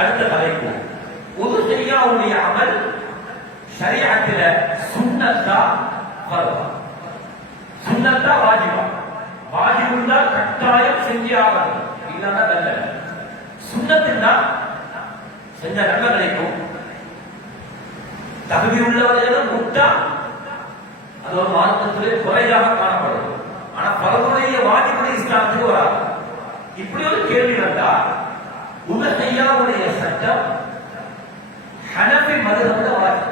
அடுத்த தலைப்பு. உதுஹியாவுடைய அமல் சரியாத்தில சுண்ணத்தா சுண்ணத்தா சுன்னத்தா வாஜிபா. வாஜிபுண்டா கட்டாயம் செஞ்சே ஆகணும் இல்லைன்னா தண்டனை. சுன்னத்துன்னா செஞ்ச நன்மை கிடைக்கும் தகுதி உள்ளவர்களும் முட்டா? அது ஒரு மார்க்கத்திலே குறையாக காணப்படும். ஆனா பலருடைய வாஜிபுடைய இஸ்லாத்துக்கு வராது. இப்படி ஒரு கேள்வி வந்தா உலகையாவுடைய சட்டம் ஹனபி மதுரவுல வாஜி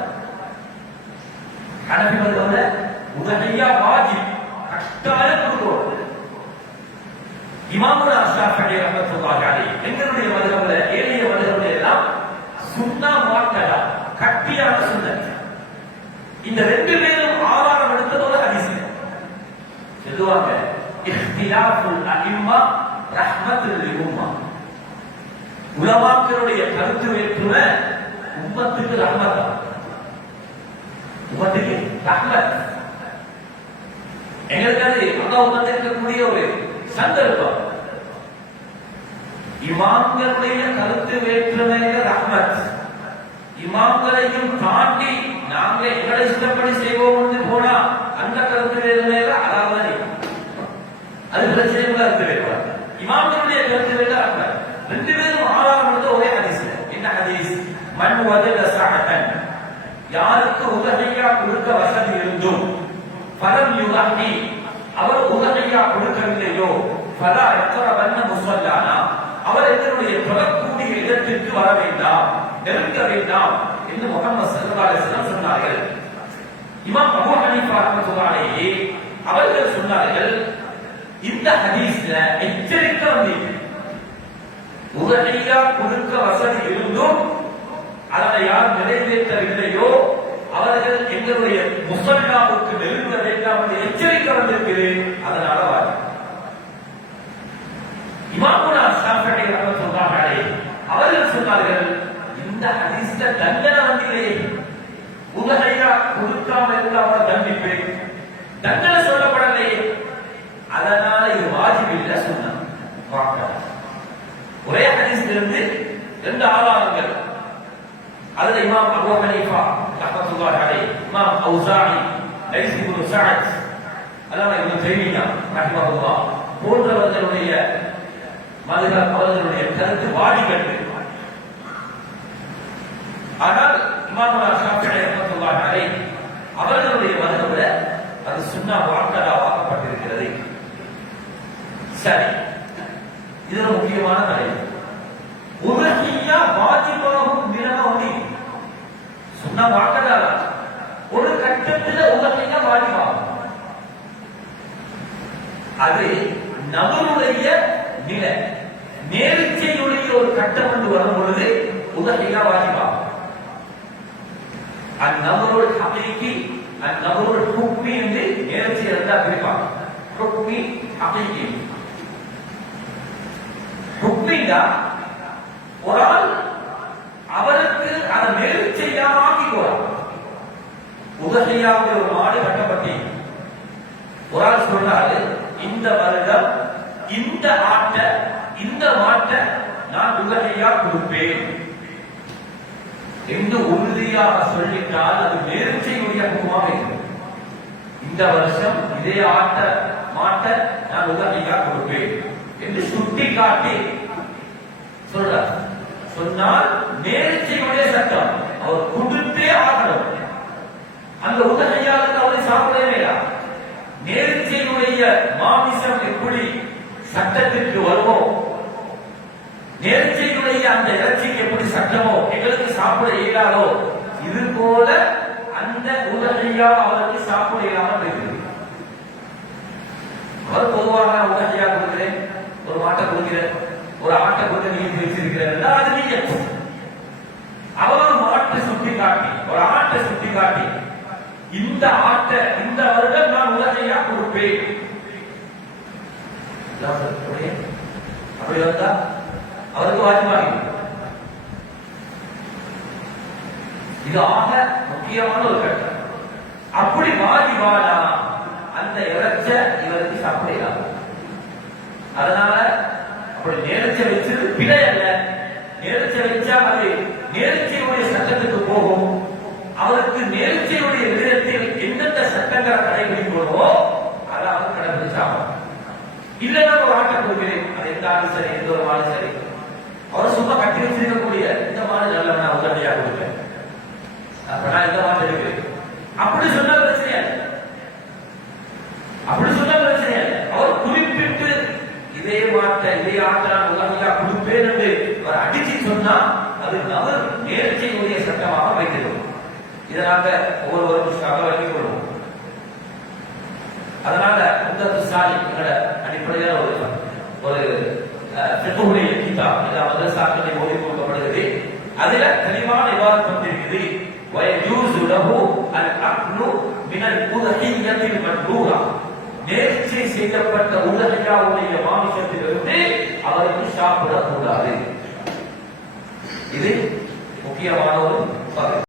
ஹனபி மதுரவுல உலகையா வாஜி கட்டாயம் கொடுக்கணும் இமாமுல் அஷாஃபி ரஹ்மத்துல்லாஹி அலைஹி எங்களுடைய மதுரவுல ஏழைய மதுரவுல எல்லாம் சுன்னா வாக்கடா கட்டியான சுன்னத் இந்த ரெண்டு பேரும் ஆதாரம் எடுத்தது ஒரு ஹதீஸ். சொல்லுவாங்க இஹ்திலாஃபுல் அஇம்மா ரஹ்மத்துல் லில் உம்மா உலமாக்களுடைய கருத்து வேற்றுமை உம்மத்துக்கு ரஹ்மத்தா. உம்மத்துக்கு ரஹ்மத் எங்களுக்கு அது அல்லாஹ் இருக்கக்கூடிய ஒரு சந்தர்ப்பம். இமாம்களுடைய கருத்து வேற்றுமையில ரஹ்மத். இமாம்களையும் தாண்டி நாங்க எங்களை இஷ்டப்படி செய்வோம் என்று போனா அந்த கருத்து வேற்றுமையில அதாவது அது பிரச்சனை கருத்து வேறுபாடு இமாம்களுடைய கருத்து வேறு ரஹ்மத் ரெண்டு பேரும் ஆதாரம் எடுத்த ஒரே ஹதீஸ் என்ன ஹதீஸ் மண் வஜத சஹதன் யாருக்கு உதகையா கொடுக்க வசதி இருந்தும் பலம் யுகி அவர் உதகையா கொடுக்கவில்லையோ? பல எத்தனை வண்ண முசல்லானா? அவர் எங்களுடைய தொழக்கூடிய இடத்திற்கு வர வேண்டாம் நெருங்க வேண்டாம் என்று முகமது சல்லல்லாஹு சொன்னார்கள். இமாம் அபு ஹனீஃபா ரஹ்மத்துல்லாஹி அவர்கள் சொன்னார்கள் இந்த ஹதீஸ்ல எச்சரிக்கை வந்தீங்க உதகையா கொடுக்க வசதி இருந்தும் அதனை யார் நிறைவேற்றவில்லையோ அவர்கள் எங்களுடைய முசல்லாவுக்கு நெருங்க வேண்டாம் என்று எச்சரிக்கை வந்திருக்கிறேன் அதனால வாங்க. இமாமுனா ஷாஃபி ரஹ்மத்துல்லாஹி அலைஹி அவர்கள் சொன்னார்கள் இந்த ஹதீஸ்ல தண்டனை வந்திலே. உலகையா கொடுக்காம இருந்தா தண்டிப்பேன். தண்டனை சொல்லப்படலையே. அதனால இது வாஜிப் இல்ல சொன்னாங்க ஒரே ஹதீஸ்ல இருந்து ரெண்டு ஆதாரங்கள். அதுல இமாம் அபூ ஹனீஃபா ரஹ்மத்துல்லாஹி அலைஹி இமாம் அவுசாஇ லைஸ் இப்னு சஅத் அல்லாம இப்னு தைமியா ரஹ்மத்துல்லாஹ் போன்றவர்களுடைய மதுஹப் அவர்களுடைய கருத்து வாடிக்கட்டு ஆனால் இமாம் ஷாஃபிஈ ரஹ்மத்துல்லாஹி அலைஹி அவர்களுடைய மதுஹப்ல அது சுன்னா வாக்கலாவாக்கப்பட்டிருக்கிறது சரி இது ரொம்ப முக்கியமான தலைப்பு உலகியா வாஜிபாகும் தினமி சொன்ன வாக்கடா ஒரு கட்டத்தில் உலகியா வாஜிபாகும் அது நபருடைய நிலை சட்டம் ஒரு என்று வரும் பொழுது உலகியா வாஜிபாகும் அந்நபரோட ஹபீக்கி அந்நபரோட ஹுக்மி என்று நேர்ச்சி இருந்தா பிரிப்பாங்க. ஹுக்மி ஹபீக்கி ஹுக்மிண்டா ஒரு ஆள் அவருக்கு அதை மேல் செய்யாம ஆக்கிக்குவார் உதகையாவுடைய ஒரு மாடு கட்டப்பட்டி ஒரு ஆள் சொன்னாரு இந்த வருடம் இந்த ஆட்டை இந்த மாட்டை நான் உதகையா கொடுப்பேன். என்று உறுதியாக சொல்லிட்டால் அது நேர்ச்சையுடைய முகமாக இருக்கும். இந்த வருஷம் இதே ஆட்ட மாட்ட நான் உதவியா கொடுப்பேன். என்று சுட்டி காட்டி சொல்றார். சொன்னால் நேர்ச்சியுடைய சட்டம். அவர் கொடுத்தே ஆகணும். அந்த உதவியாளர் அவரை சாப்பிடவே வேண்டாம். நேர்ச்சியினுடைய மாமிசம் எப்படி சட்டத்திற்கு வருவோம் நேர்ச்சியினுடைய அந்த இறைச்சிக்கு எப்படி சட்டமோ எங்களுக்கு சாப்பிட இயலாதோ இது போல அந்த உதகையா அவருக்கு சாப்பிட இயலாமல் இருக்குது அவர் பொதுவாக நான் உதகையா கொடுக்கிறேன் ஒரு மாட்டை கொடுக்கிறேன் ஒரு ஆட்டை கொண்டு நீங்க வச்சிருக்கிறார் அது நீங்க அவர் ஒரு மாட்டை சுட்டி காட்டி ஒரு ஆட்டை சுட்டி காட்டி இந்த ஆட்டை இந்த வருடம் நான் உலகையா கொடுப்பேன். அப்படி வந்தா அவருக்கு வாஜிபாகி இது ஆக முக்கியமான ஒரு கட்டம். அப்படி வாஜிபானா அந்த இறைச்ச இவருக்கு சாப்பிடலாம் அதனால அப்படி நேரச்ச வச்சது பிழை அல்ல. நேரச்ச வச்சா போகும். அவருக்கு நேர்ச்சியுடைய விதத்தில் எந்தெந்த சட்டங்களை கடைபிடிக்கணுமோ அதை அவர் கடைபிடிச்சாகும் இல்லைன்னா ஒரு ஆட்டம் கொடுக்கிறேன் அது எந்த ஆளும் சரி எந்த ஒரு ஆளும் சரி. அவர் சும்மா இந்த மாதிரி நல்ல நான் உடனடியா கொடுப்பேன். அப்ப நான் இந்த மாதிரி இருக்கிறேன் அப்படி சொன்னா பிரச்சனை அப்படி சொன்னா பிரச்சனை அவர் குறிப்பிட்டு இதே மாட்ட இதே ஆட்ட நான் கொடுப்பேன் என்று அவர் அடிச்சு சொன்னா அது அவர் நேர்ச்சியுடைய சட்டமாக வைத்திருக்கும். இதனால ஒவ்வொருவரும் வழங்கிக் கொள்வோம் அதனால இந்த சாலி எங்களோட அதுல தெளிவான விவாதம் வந்திருக்குது. வயூஸ் லஹு அல் அக்லு மினல் உதஹியத்தில் மக்ரூரா. நேர்ச்சி செய்யப்பட்ட உலகியாவுடைய அவருக்கு சாப்பிடக்கூடாது. இது முக்கியமான ஒரு